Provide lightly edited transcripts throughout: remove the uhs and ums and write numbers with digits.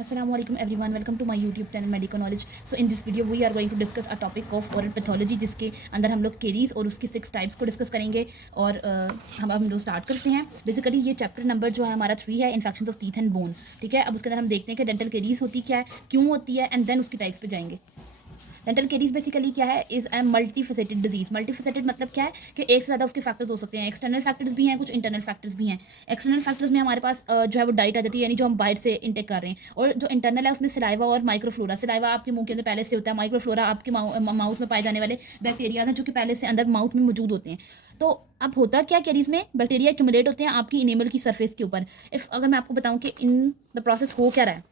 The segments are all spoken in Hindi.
Assalamualaikum everyone, welcome to my YouTube channel Medical Knowledge. So in this video we are going to discuss a topic of oral pathology जिसके अंदर हम लोग केरीज और उसकी 6 टाइप्स को डिस्कस करेंगे और हम लोग स्टार्ट करते हैं। बेसिकली ये चैप्टर नंबर जो है हमारा 3 है, infection of teeth and bone. ठीक है, अब उसके अंदर हम देखते हैं कि डेंटल केरीज होती क्या है, क्यों होती है, एंड देन उसकी टाइप्स पे जाएंगे। डेंटल केरीज बेसिकली क्या है, is a multifaceted disease. Multifaceted मतलब क्या है कि एक से ज़्यादा उसके फैक्टर्स हो सकते हैं। एक्सटर्नल फैक्टर्स भी हैं, कुछ इंटरनल फैक्टर्स भी हैं। एक्सटर्नल फैक्टर्स में हमारे पास जो है वो डाइट आ जाती है, यानी जो हम बाहर से इंटेक कर रहे हैं, और जो इंटरनल है उसमें सिलाइवा और माइक्रोफ्लोरा। सिलाइवा आपके मुंह के अंदर पहले से होता है, माइक्रोफ्लोरा आपके माउथ में पाए जाने वाले बैक्टीरिया हैं जो कि पहले से अंदर माउथ में मौजूद होते हैं। तो अब होता क्या केरीज में, बैक्टीरिया एक्यूमुलेट होते हैं आपकी इनेमल की सरफेस के ऊपर। इफ अगर मैं आपको बताऊं कि इन द प्रोसेस हो क्या रहा है,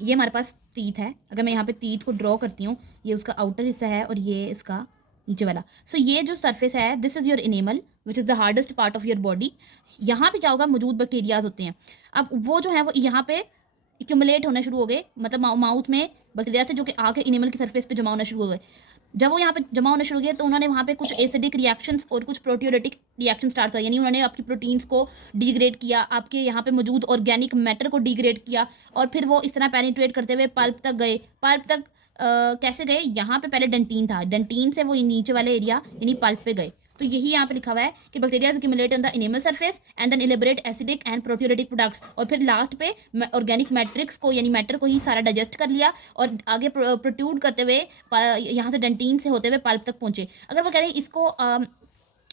ये हमारे पास टीथ है। अगर मैं यहाँ पे टीथ को ड्रॉ करती हूँ, ये उसका आउटर हिस्सा है और ये इसका नीचे वाला। सो ये जो सरफेस है, this is your enamel which is the hardest part of your body. यहाँ पे क्या होगा, मौजूद बैक्टीरियाज होते हैं। अब वो जो है वो यहाँ पे एक्यूमुलेट होना शुरू हो गए, मतलब माउथ में बैक्टीरिया थे जो कि आके इनेमल की सरफेस पे जमा होना शुरू हो गए। जब वो यहाँ पे जमा होना शुरू किया तो उन्होंने वहाँ पे कुछ एसिडिक रिएक्शंस और कुछ प्रोटियोलिटिक रिएक्शन स्टार्ट किया, यानी उन्होंने आपकी प्रोटीन्स को डिग्रेड किया, आपके यहाँ पे मौजूद ऑर्गेनिक मैटर को डिग्रेड किया, और फिर वो इस तरह पेनिट्रेट करते हुए पल्प तक गए। पल्प तक कैसे गए, यहाँ पे पहले डेंटीन था, डेंटीन से वो नीचे वाले एरिया यानी पल्प पे गए। तो यही यहाँ पे लिखा हुआ है कि bacteria accumulate on the enamel surface and then liberate acidic and proteolytic products, और फिर लास्ट पे ऑर्गेनिक मैट्रिक्स को यानी मैटर को ही सारा डाइजेस्ट कर लिया और आगे प्रोट्यूड करते हुए यहाँ से डेंटीन से होते हुए पल्प तक पहुंचे। अगर वो कह रहे हैं इसको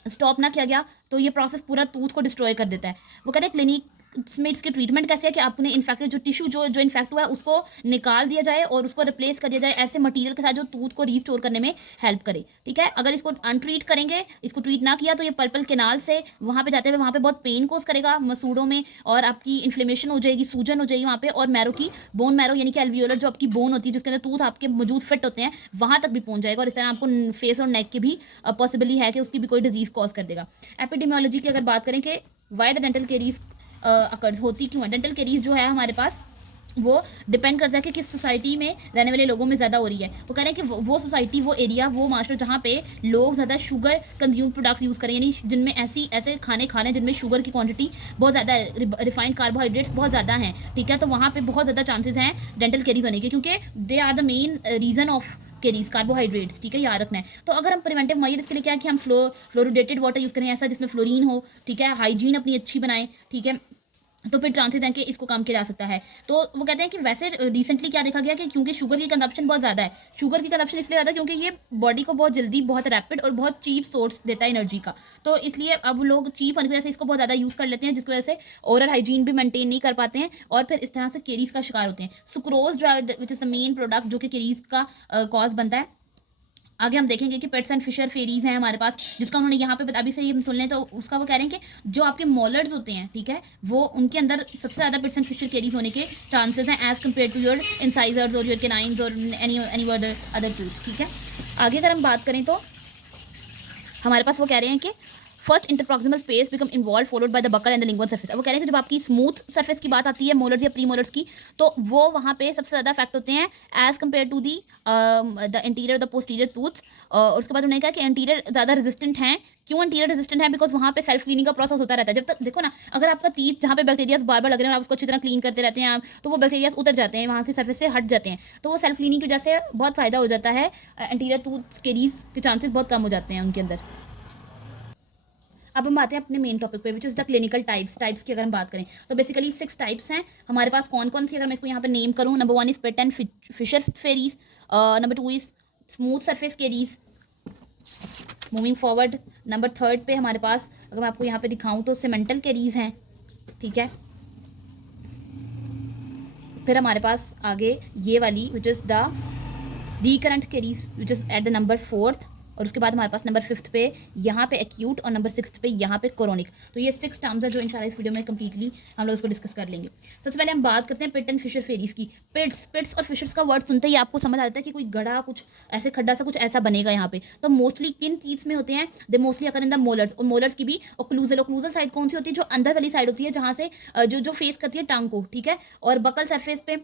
स्टॉप ना किया गया तो ये प्रोसेस पूरा टूथ को डिस्ट्रॉय कर देता है। वो कह रहे हैं क्लिनिक में इसके ट्रीटमेंट कैसे है कि आपने इन्फेक्टेड जो टिश्यू जो इन्फेक्ट हुआ है उसको निकाल दिया जाए और उसको रिप्लेस कर दिया जाए ऐसे मटेरियल के साथ जो टूथ को रीस्टोर करने में हेल्प करे। ठीक है, अगर इसको अनट्रीट करेंगे, इसको ट्रीट ना किया, तो ये पर्पल केनाल से वहाँ पे जाते हुए वहाँ पे बहुत पेन कोज करेगा मसूड़ों में, और आपकी इन्फ्लेमेशन हो जाएगी, सूजन हो जाएगी वहाँ पे, और मैरो की बोन मैरो यानी कि एल्वियोलर जो आपकी बोन होती है जिसके अंदर टूथ आपके मौजूद फिट होते हैं वहाँ तक भी पहुँच जाएगा, और इस तरह आपको फेस और नेक की भी पॉसिबली है कि उसकी भी कोई डिजीज कॉज कर देगा। एपिडेमियोलॉजी की अगर बात करें कि why the dental caries occurs होती क्यों है, डेंटल केरीज जो है हमारे पास वो डिपेंड करता है कि किस सोसाइटी में रहने वाले लोगों में ज़्यादा हो रही है। वो कह रहे हैं कि वो सोसाइटी, वो एरिया, वो मास्टर जहाँ पे लोग ज़्यादा शुगर कंज्यूम प्रोडक्ट्स यूज़ करें, यानी जिनमें ऐसे खाने खा रहे हैं जिनमें शुगर की क्वांटिटी बहुत ज़्यादा है, रिफाइंड कार्बोहाइड्रेट्स बहुत ज़्यादा हैं। ठीक है, तो वहाँ पे बहुत ज़्यादा चांसेस हैं डेंटल केरीज होने के, क्योंकि they are the main reason of caries, carbohydrates. ठीक है, याद रखना है। तो अगर हम प्रिवेंटिव मेजर इसके लिए क्या है कि हम फ्लोरिडेटेड वाटर यूज़ करें, ऐसा जिसमें फ्लोरीन हो। ठीक है, हाइजीन अपनी अच्छी बनाएं। ठीक है, तो फिर चांसेस हैं कि इसको कम किया जा सकता है। तो वो कहते हैं कि वैसे रिसेंटली क्या देखा गया कि क्योंकि शुगर की कंजप्शन बहुत ज़्यादा है, शुगर की कंजप्शन इसलिए ज़्यादा क्योंकि ये बॉडी को बहुत जल्दी, बहुत रैपिड और बहुत चीप सोर्स देता है एनर्जी का। तो इसलिए अब लोग चीप होने की वजह से इसको बहुत ज़्यादा यूज़ कर लेते हैं, जिसकी वजह से ओरल हाइजीन भी मेंटेन नहीं कर पाते हैं, और फिर इस तरह से केरीज का शिकार होते हैं। सुक्रोज जो है which is the main product जो कि केरीज का कॉज बनता है। आगे हम देखेंगे कि पेट्स एंड फिशर फेरीज हैं हमारे पास, जिसका उन्होंने यहाँ पे अभी से हम सुन लें तो उसका वो कह रहे हैं कि जो आपके मॉलर्स होते हैं, ठीक है, वो उनके अंदर सबसे ज़्यादा पेट्स एंड फिशर केरीज होने के चांसेस हैं as compare to your incisors और योर केनाइंस और एनी अदर टूथ। ठीक है, आगे अगर हम बात करें तो हमारे पास वो कह रहे हैं कि first interproximal space become involve followed by the buccal and the lingual surface. अब वो कह रहे हैं कि जब आपकी स्मूथ सरफेस की बात आती है मोलर्स या प्री मोलर्स की, तो वो वहाँ पे सबसे ज़्यादा इफेक्ट होते हैं as compare to the the interior the posterior tooth. और उसके बाद उन्होंने कहा कि इंटीरियर ज़्यादा रेजिस्टेंट हैं। क्यों इंटीरियर रेजिस्टेंट है? बिकॉज वहाँ पे सेल्फ क्लीनिंग का प्रोसेस होता रहता है। जब तक देखो ना, अगर आपका टीथ जहाँ पे बैक्टीरियाज बार बार लग रहे हैं और आप उसको अच्छी तरह क्लीन करते रहते हैं, तो वो बैक्टीरियाज उतर जाते हैं, वहाँ से सर्फेस से हट जाते हैं, तो वो सेल्फ क्लीनिंग की वजह से बहुत फ़ायदा हो जाता है। इंटीरियर टूथ केरीज के चांसेस बहुत कम हो जाते हैं उनके अंदर। अब हम आते हैं अपने मेन टॉपिक पे, which is the clinical types की अगर हम बात करें तो बेसिकली 6 टाइप्स हैं हमारे पास। कौन कौन सी अगर मैं इसको यहाँ पे नेम करूँ, number 1 is pit and fissure caries, number 2 is smooth surface caries. Moving forward, number 3 पे हमारे पास अगर मैं आपको यहाँ पे दिखाऊँ तो सीमेंटल केरीज हैं। ठीक है, फिर हमारे पास आगे ये वाली which is the recurrent caries which is at the number 4th, और उसके बाद हमारे पास नंबर 5th पे यहाँ पे एक्यूट, और नंबर 6th पे यहाँ पे क्रोनिक। तो ये 6 टर्म्स है जो इंशाल्लाह इस वीडियो में कंप्लीटली हम लोग इसको डिस्कस कर लेंगे। सबसे पहले हम बात करते हैं पिट एंड फिशर फेरीज की। पिट्स और फिशर्स का वर्ड सुनते ही आपको समझ आता है कि कोई गड़ा, कुछ ऐसे खड्डा सा कुछ ऐसा बनेगा यहाँ पे। तो मोस्टली किन टीथ्स में होते हैं? They mostly occur in the molars, और मोलर्स की भी ओक्लूजल साइड कौन सी होती है? जो अंदर वाली साइड होती है, जहाँ से जो फेस करती है टंग को। ठीक है, और बकल सरफेस पे,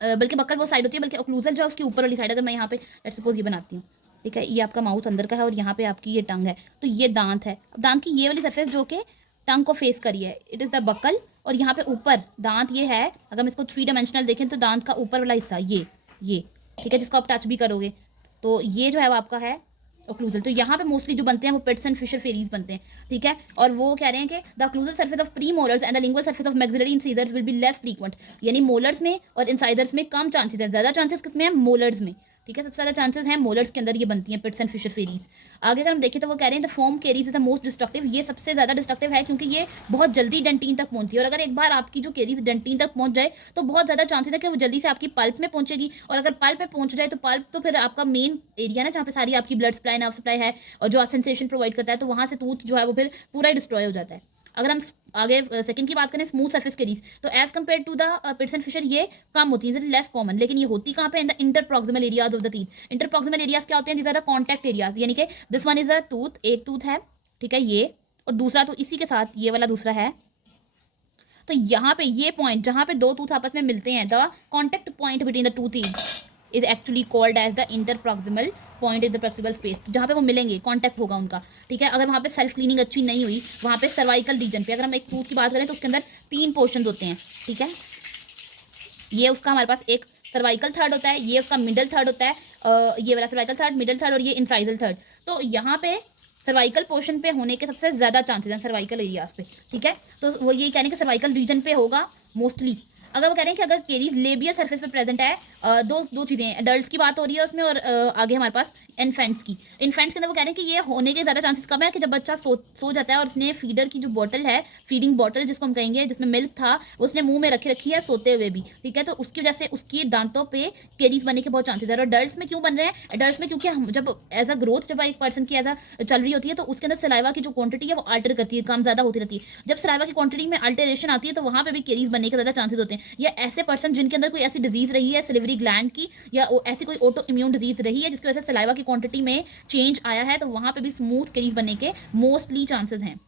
बल्कि बकल वो साइड होती है, बल्कि ओक्लूजल जो है उसकी ऊपर वाली साइड। अगर मैं यहाँ पे लेट्स सपोज ये बनाती हूँ, ठीक है, ये आपका माउथ अंदर का है और यहाँ पे आपकी ये टंग है, तो ये दांत है। अब दांत की ये वाली सरफेस जो कि टंग को फेस करी है, इट इज़ द बकल। और यहाँ पे ऊपर दांत ये है, अगर हम इसको 3 डायमेंशनल देखें तो दांत का ऊपर वाला हिस्सा ये ठीक है, जिसको आप टच भी करोगे तो ये जो है वो आपका है ओक्लूजल। तो यहाँ पे मोस्टली जो बनते हैं वो पिट्स एंड फिशर फेरीज बनते हैं, ठीक है। और वो कह रहे हैं कि the occlusal surface of pre molars and the lingual surface of maxillary incisors will be less frequent, यानी मोलर्स में और इंसाइजर्स में कम चांसेस है, ज़्यादा चांसेस किसमें है, मोलर्स में, ठीक है। सबसे ज़्यादा चांसेस हैं मोलर्स के अंदर ये बनती हैं पिट्स एंड फिशर फेरीज। आगे अगर हम देखें तो वो कह रहे हैं the foam caries is the most destructive, ये सबसे ज़्यादा डिस्ट्रक्टिव है क्योंकि ये बहुत जल्दी डेंटिन तक पहुंचती है, और अगर एक बार आपकी जो केरीज डेंटिन तक पहुंच जाए तो बहुत ज़्यादा चांसेस है कि वो जल्दी से आपकी पल्प में पहुंचेगी, और अगर पल्प में पहुंच जाए तो पल्प तो फिर आपका मेन एरिया ना जहाँ पे सारी आपकी ब्लड सप्लाई नर्व सप्लाई है और जो सेंसेशन प्रोवाइड करता है, तो वहाँ से टूथ जो है वो फिर पूरा ही डिस्ट्रॉय हो जाता है। अगर हम आगे सेकंड की बात करें स्मूथ सरफेस केरीज, तो as compare to the pits and fissure ये कम होती है, लेस कॉमन, लेकिन ये होती कहाँ पे, in the interproximal areas of the teeth. Interproximal areas क्या होते हैं, ज़्यादा कॉन्टैक्ट एरियाज, यानी कि this one is a tooth, एक टूथ है, ठीक है ये, और दूसरा तो इसी के साथ ये वाला दूसरा है। तो यहाँ पे ये पॉइंट जहाँ पे दो टूथ आपस में मिलते हैं, the contact point between the two teeth is actually called as the interproximal point in the proximal space, जहाँ पे वो मिलेंगे, कॉन्टैक्ट होगा उनका, ठीक है। अगर वहाँ पे सेल्फ क्लीनिंग अच्छी नहीं हुई, वहाँ पे सर्वाइकल रीजन पे अगर हम एक टूथ की बात करें तो उसके अंदर 3 पोर्शन होते हैं, ठीक है। ये उसका हमारे पास एक सर्वाइकल थर्ड होता है, ये उसका मिडल थर्ड होता है, ये वाला सर्वाइकल थर्ड, मिडल थर्ड, और ये इंसाइजल थर्ड। तो यहाँ पे सर्वाइकल पोर्शन पे होने के सबसे ज़्यादा चांसेस हैं सर्वाइकल एरियाज पे, ठीक है। तो वो यही कहने कि सर्वाइकल रीजन पे होगा मोस्टली। अगर वो कह रहे हैं कि अगर केरीज लेबियल सरफेस पे प्रेजेंट है, दो चीज़ें हैं, एडल्ट्स की बात हो रही है उसमें, और आगे हमारे पास इन्फेंट्स की। इन्फेंट्स के अंदर वो कह रहे हैं कि ये होने के ज़्यादा चांसेस कम है कि जब बच्चा सो जाता है और उसने फीडर की जो बॉटल है, फीडिंग बॉटल जिसको हम कहेंगे, जिसमें मिल्क था, उसने मुंह में रखी है सोते हुए भी, ठीक है। तो उसकी वजह से उसके दांतों पे केरीज बनने के बहुत चांसेस है। और अडल्ट्स में क्यों बन रहे हैं, अडल्ट्स में क्योंकि हम जब एज अ ग्रोथ जब एक पर्सन की एज अ चल रही होती है, तो उसके अंदर सलाइवा की जो क्वांटिटी है वो अल्टर करती है, कम ज़्यादा होती रहती है। जब सलाइवा की क्वांटिटी में अल्टरेशन आती है तो वहाँ पे भी केरीज बनने के ज़्यादा चांसेस होते हैं। या ऐसे पर्सन जिनके अंदर कोई ऐसी डिजीज रही है सिलिवरी ग्लैंड की, या ऐसी कोई ऑटो इम्यून डिजीज रही है जिसकी वजह से सलाइवा की क्वांटिटी में चेंज आया है, तो वहाँ पे भी स्मूथ केरीज बनने के मोस्टली चांसेस हैं।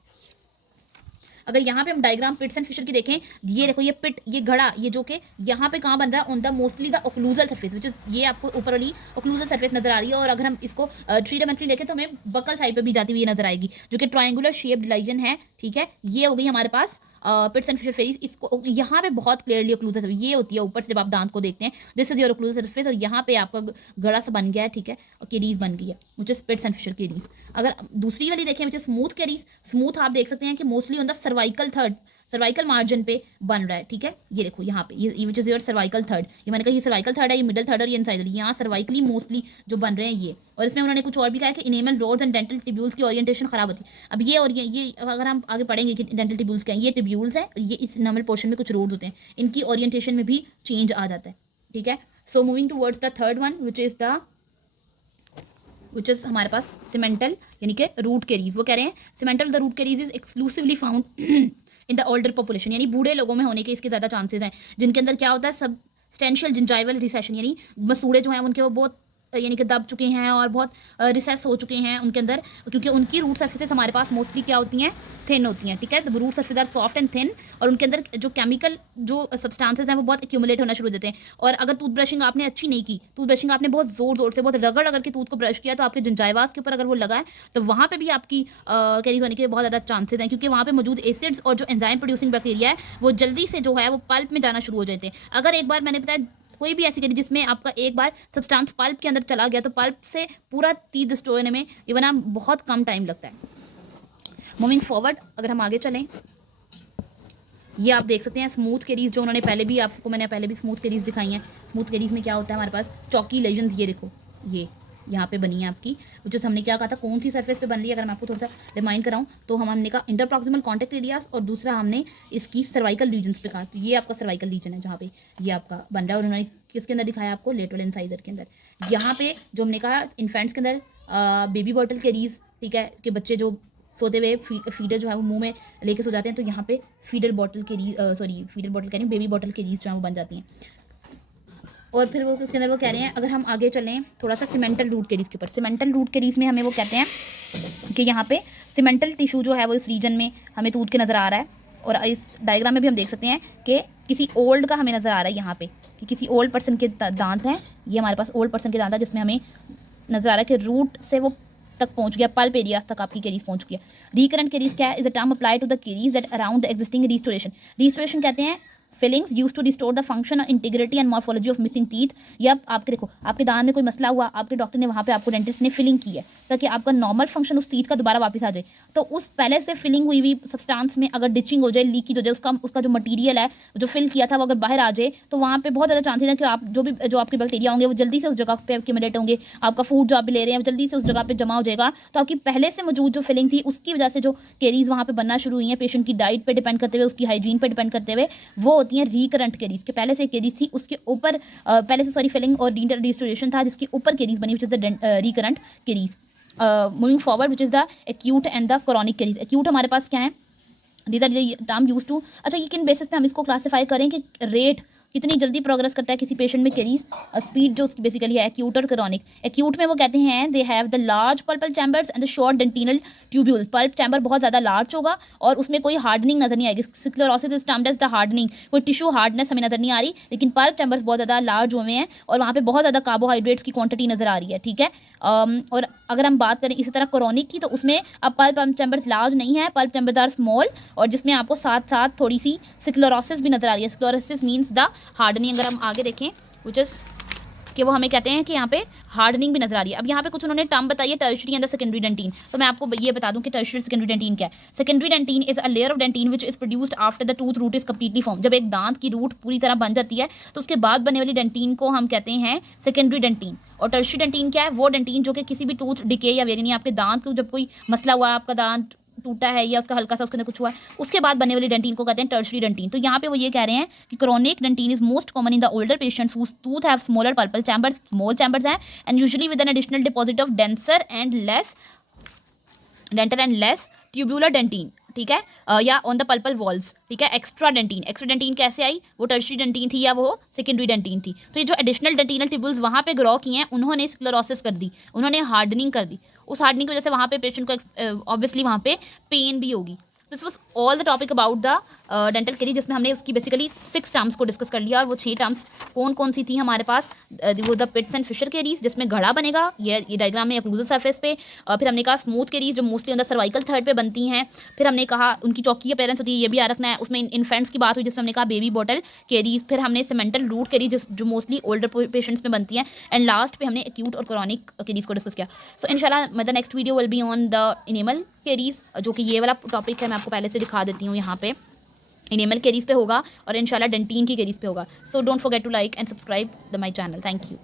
अगर यहाँ पे हम डायग्राम पिट्स एंड फिशर की देखें, ये देखो, ये पिट, ये घड़ा, ये जो कि यहाँ पे कहाँ बन रहा है, on the mostly the occlusal surface, which is ये आपको ऊपर वाली ओक्लूजल सरफेस नजर आ रही है। और अगर हम इसको 3 डायमेंशनली देखें तो हमें बकल साइड पे भी जाती हुई नजर आएगी, जो कि ट्रायंगुलर शेप्ड लीजन है, ठीक है। ये हो गई हमारे पास पिट्स एंड फिशर फेरीज। इसको यहाँ पे बहुत क्लियरली ओक्लूजल सरफेस ये होती है ऊपर से जब आप दांत को देखते हैं, this is your occlusal surface, और यहाँ पे आपका घड़ा सा बन गया है, ठीक है, और केरीज बन गई है, which is pits and fissure caries. अगर दूसरी वाली देखें which is smooth caries, smooth आप देख सकते हैं कि mostly on the cervical third, cervical margin पे बन रहा है, ठीक है। ये देखो यहाँ पे ये which is your cervical third, ये मैंने कहा ये सर्वाइकल थर्ड है, ये मिडल थर्ड और ये इंसाइडल, यहाँ सर्वाइकली मोस्टली जो बन रहे हैं ये। और इसमें उन्होंने कुछ और भी कहा है कि enamel rods and dental tubules की ओरिएंटेशन खराब होती है। अब ये और ये अगर हम आगे पढ़ेंगे कि डेंटल टिब्यूल्स क्या है, ये टिब्यूल्स है, ये इस इनेमल पोर्शन में कुछ रोड्स होते हैं, इनकी ओरिएंटेशन में भी चेंज आ जाता है, ठीक है। So moving towards the third one which is हमारे पास सीमेंटल, यानी कि रूट केरीज। वो कह रहे हैं cemental the root caries is exclusively found in the older population, यानी बूढ़े लोगों में होने के इसके ज़्यादा चांसेस हैं, जिनके अंदर क्या होता है सबस्टेंशियल जिंजाइवल रिसेशन, यानी मसूड़े जो हैं उनके वो बहुत यानी कि दब चुके हैं और बहुत रिसेस हो चुके हैं उनके अंदर, क्योंकि उनकी रूट सर्फेसेस हमारे पास मोस्टली क्या होती हैं, थिन होती हैं, ठीक है। The root surface are soft and thin, और उनके अंदर जो केमिकल जो सब्सटेंसेस हैं वो बहुत एक्यूमुलेट होना शुरू हो जाते हैं। और अगर टूथ ब्रशिंग आपने अच्छी नहीं की, टूथ ब्रशिंग आपने बहुत जोर से बहुत रगड़ के टूथ को ब्रश किया, तो आपके जिंजाइवास के ऊपर अगर वो लगा है तो वहाँ पे भी आपकी कैरीज होने के बहुत ज़्यादा चांसेस हैं, क्योंकि वहाँ पे मौजूद एसिड्स और जो एंजाइम प्रोड्यूसिंग बैक्टीरिया है वो जल्दी से जो है वो पल्प में जाना शुरू हो जाते हैं। अगर एक बार मैंने बताया कोई भी ऐसी केरी जिसमें आपका एक बार सब्सटेंस पल्प के अंदर चला गया, तो पल्प से पूरा टीथ डिस्ट्रॉय होने में इवन बहुत कम टाइम लगता है। मूविंग फॉरवर्ड, अगर हम आगे चलें, ये आप देख सकते हैं स्मूथ केरीज, जो उन्होंने मैंने पहले भी स्मूथ केरीज दिखाई हैं। स्मूथ केरीज में क्या होता है हमारे पास, चौकी लेजन्स, ये देखो, ये यहाँ पे बनी है आपकी, जो हमने क्या कहा था कौन सी सरफेस पे बन रही है, अगर मैं आपको थोड़ा सा रिमाइंड कराऊँ तो हमने कहा इंटरप्रॉक्सिमल कॉन्टैक्ट एरियाज, और दूसरा हमने इसकी सर्वाइकल रीजन्स पे कहा। तो ये आपका सर्वाइकल रीजन है जहाँ पे ये आपका बन रहा है, और उन्होंने किसके अंदर दिखाया आपको, लेटरल इंसाइजर के अंदर। यहाँ पे जो हमने कहा इन्फेंट्स के अंदर बेबी बॉटल केरीज, ठीक है, कि बच्चे जो सोते हुए फीडर जो है वो मुंह में लेके सो जाते हैं, तो यहाँ पे feeder bottle caries, feeder bottle कह रही बेबी बॉटल केरीज जो है वो बन जाती हैं। और फिर वो उसके अंदर वो कह रहे हैं, अगर हम आगे चलें थोड़ा सा सीमेंटल रूट केरीज के ऊपर, सीमेंटल रूट केरीज में हमें वो कहते हैं कि यहाँ पे सीमेंटल टिश्यू जो है वो इस रीजन में हमें टूथ के नज़र आ रहा है। और इस डायग्राम में भी हम देख सकते हैं कि किसी ओल्ड का हमें नज़र आ रहा है यहाँ पे, कि किसी ओल्ड पर्सन के दांत हैं, ये हमारे पास ओल्ड पर्सन के दांत है, जिसमें हमें नज़र आ रहा है कि रूट से वो तक पहुंच गया, पल्प एरियाज तक आपकी केरीज पहुंच गया। रिकरेंट केरीज क्या है? Is a term apply to the caries that around the existing restoration. Restoration कहते हैं fillings use to restore the function और integrity and morphology of missing teeth. या आपके देखो, आपके दांत में कोई मसला हुआ, आपके डॉक्टर ने वहाँ पे आपको डेंटिस्ट ने फिलिंग की है ताकि आपका नॉर्मल फंक्शन उस टीथ का दोबारा वापस आ जाए। तो उस पहले से फिलिंग हुई हुई सब्सटेंस में अगर डिचिंग हो जाए, लीकेज हो जाए, उसका जो मटीरियल है जो फिल किया था वो अगर बाहर आ जाए, तो वहाँ पे बहुत ज़्यादा चांसेस है कि आप जो आपके बैक्टीरिया होंगे वो जल्दी से उस जगह पे एक्यूमुलेट होंगे। आपका फूड जो आप ले रहे हैं वो जल्दी से उस जगह पे जमा हो जाएगा। तो आपकी पहले से मौजूद जो फिलिंग थी उसकी वजह से जो केरीज वहाँ पे बनना शुरू हुई है, पेशेंट की डाइट पे डिपेंड करते हुए, उसकी हाइजीन पे डिपेंड करते हुए, वो होती है रिकरेंट केरीज। के पहले से केरीज थी, उसके ऊपर पहले से सॉरी फिलिंग और डेंटल रिस्टोरेशन था जिसके ऊपर केरीज बनी, which is the recurrent caries. Moving forward, which is the acute and the chronic caries. Acute हमारे पास क्या है? These are the term use to, अच्छा ये किन बेसिस पे हम इसको क्लासीफाई करें कि रेट कितनी जल्दी प्रोग्रेस करता है किसी पेशेंट में केरीज, स्पीड जो उसकी बेसिकली है। एक्यूट और क्रॉनिक, एक्यूट में वो कहते हैं they have the large pulpal chambers and the short dentinal tubules. Pulp chamber बहुत ज़्यादा लार्ज होगा और उसमें कोई हार्डनिंग नजर नहीं आएगी। Sclerosis is termed as the hardening, कोई टिश्यू हार्डनेस हमें नजर नहीं आ रही, लेकिन पल्प चैम्बर्स बहुत ज़्यादा लार्ज हुए हैं और वहाँ पे बहुत ज़्यादा कार्बोहाइड्रेट्स की क्वांटिटी नजर आ रही है, ठीक है। और अगर हम बात करें इसी तरह क्रॉनिक की, तो उसमें अब पल्प चैम्बर्स लार्ज नहीं है, पल्प चैम्बर्स आर स्मॉल और जिसमें आपको साथ साथ थोड़ी सी स्क्लेरोसिस भी नजर आ रही है। Sclerosis means the hardening. अगर हम आगे देखें विच इज कि वो हमें कहते हैं कि यहाँ पे हार्डनिंग भी नजर आ रही है। अब यहाँ पे कुछ उन्होंने टर्म बताई है, tertiary and the secondary dentin. तो मैं आपको ये बता दूं कि टर्शियरी सेकेंडरी डेंटिन क्या है। Secondary dentin is a layer of dentin which is produced after the tooth root is completely form. जब एक दांत की रूट पूरी तरह बन जाती है तो उसके बाद बनने वाली डेंटिन को हम कहते हैं सेकेंडरी डेंटिन। और टर्शियरी डेंटिन क्या है? वो डेंटिन जो कि किसी भी टूथ डिके या वेरियन, आपके दांत को जब कोई मसला हुआ, आपका दांत टूटा है या उसका हल्का सा उसके अंदर कुछ हुआ है, उसके बाद बनने वाली डेंटिन को कहते हैं टर्शियरी डेंटिन। तो यहाँ पे वो ये कह रहे हैं कि chronic dentin is most common in the older patients whose tooth have smaller pulpal chambers, small chambers हैं, and usually with an additional deposit of denser and less dental and less tubular dentin, ठीक है, या ऑन द पल्पल वॉल्स, ठीक है। एक्स्ट्रा डेंटिन, एक्स्ट्रा डेंटिन कैसे आई? वो टर्शियरी डेंटिन थी या वो सेकेंडरी डेंटिन थी। तो ये जो एडिशनल डेंटिनल ट्यूब्यूल्स वहाँ पे ग्रो किए हैं, उन्होंने स्क्लेरोसिस कर दी, उन्होंने हार्डनिंग कर दी। उस हार्डनिंग की वजह से वहाँ पे पेशेंट को ऑब्वियसली वहाँ पे पेन भी होगी। This was all the topic about the dental caries, जिसमें हमने उसकी बेसिकली 6 टर्म्स को डिस्कस कर लिया। और वो 6 टर्म्स कौन कौन सी थी हमारे पास? वो the pits and fissure caries जिसमें घड़ा बनेगा, ये डायग्राम में ओक्लूजल सरफेस पे। फिर हमने कहा स्मूथ केरीज जो mostly on the cervical third पे बनती हैं। फिर हमने कहा उनकी चौकी अपीयरेंस होती है, ये भी याद रखना है। उसमें इन्फेंट्स की बात हुई जिसमें हमने कहा बेबी बॉटल केरीज। फिर हमने सीमेंटल रूट केरीज जो मोस्टली ओल्डर पेशेंट्स में बनती हैं। एंड लास्ट पे हमने एक्यूट और क्रॉनिक केरीज को डिस्कस किया। सो इंशाल्लाह the next video will be on the enamel caries, जो कि ये वाला टॉपिक है, मैं आपको पहले से दिखा देती हूँ। यहाँ पे इनेमल केरीज पे होगा और इंशाल्लाह डेंटिन की केरीज पे होगा। So don't forget to like and subscribe the my channel. Thank you.